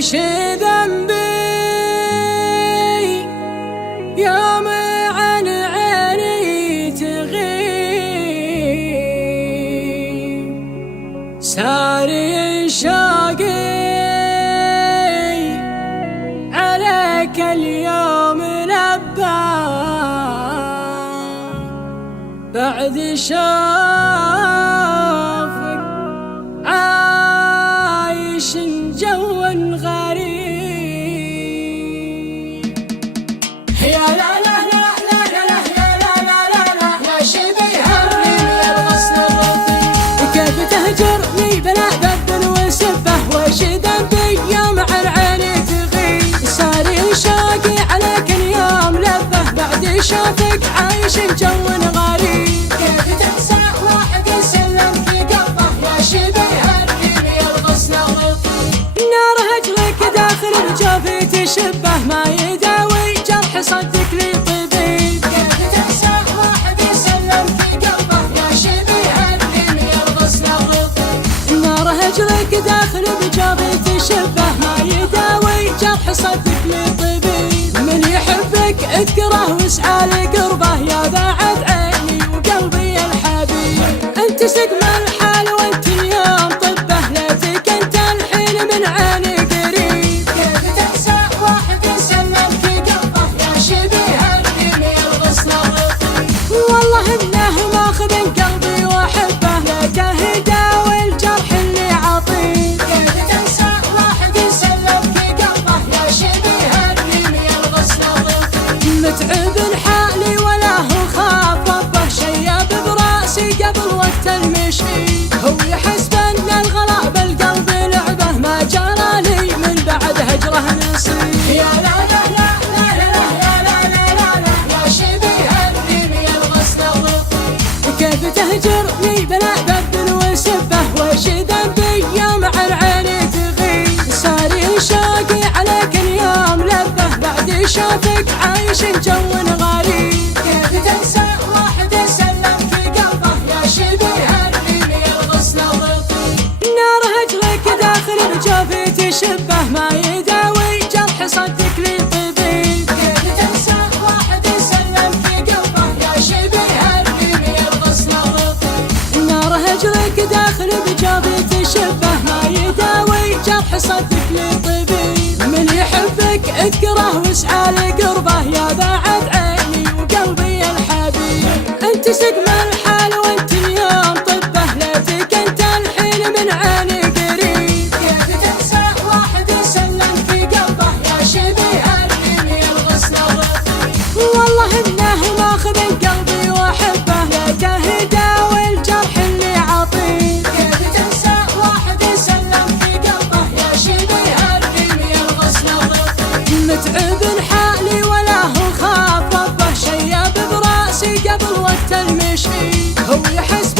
وش ذنبي يوم عن عيني تغيب، ساري شوقي عليك اليوم لبى، بعد شوفك عايش جو غريب. يا لا لا لا لا لا لا لا لا لا لا يا شبي هرني يا الغصن الرفيع، كيف تهجرني بلا ذنب وسبه، وش ذنبي يوم عن عيني تغيب، ساري شوقي عليك اليوم لبه، بعد شوفك عايش جو غريب. كيف تنسى واحد يسلم في قلبه، يا شبي هرني يا الغصن الرفيع، نار هجرك داخل بجوفي تشبه، ما يداوي جرح صدق لي طبيب. كيف تنسى واحد يسلم في قلبه، يا شبي هرني يا الغصن الرفيع، نار هجرك داخل بجوفي تشبه، ما يداوي جرح صدق لي طبيب. من يحبك اذكره واسعى لقربه، يا بعد عيني وقلبي الحبيب، انت سقم الحال وانت اليوم طبه، ليتك انت الحين من عيني قريب. كيف تنسى واحد يسلم في قلبه، يا شبي هرني يا الغصن الرفيع، والله انه ماخذ قلبي واحبه، ليته يداوي الجرح اللي عطيه. كيف تنسى واحد يسلم في قلبه، يا شبي هرني يا الغصن الرفيع، متعب حالي ولا هو خاف ربه، شياب براسي قبل وقت المشي، هو يحسب ان الغلا بالقلب لعبه، ما جرى لي من بعد هجره نصيب. يا لا لا لا لا لا لا لا لا لا لا يا شبي هرني يا الغصن الرفيع، كيف تهجرني بلا ذنب وسبه، وش ذنبي يوم عن عيني تغيب، ساري شوقي عليك اليوم لبه، بعد شوفك عايش جو غريب. كيف تنسى واحد يسلم في قلبه، يا شبي هرني يا الغصن الرفيع، نار هجرك داخل بجوفي تشبه، ما يداوي جرح صدق لي طبيب. كيف تنسى واحد يسلم في قلبه، يا شبي هرني يا الغصن الرفيع، نار هجرك داخل بجوفي تشبه، ما يداوي جرح صدق لي طبيب. من يحبك اذكره واسعى لقربه، يا بعد عيني وقلبي الحبيب، انت سقم الحال وانت اليوم طبه، ليتك انت الحين من عيني قريب. كيف تنسى واحد يسلم في قلبه، يا شبي هرني يا الغصن الرفيع، والله انه ماخذ قلبي واحبه، ليته يداوي الجرح اللي عطيه. كيف تنسى واحد يسلم في قلبه، يا شبي هرني يا الغصن الرفيع، متعب حالي ولا هو خاف ربه، شياب براسي قبل وقت المشي، هو يحسب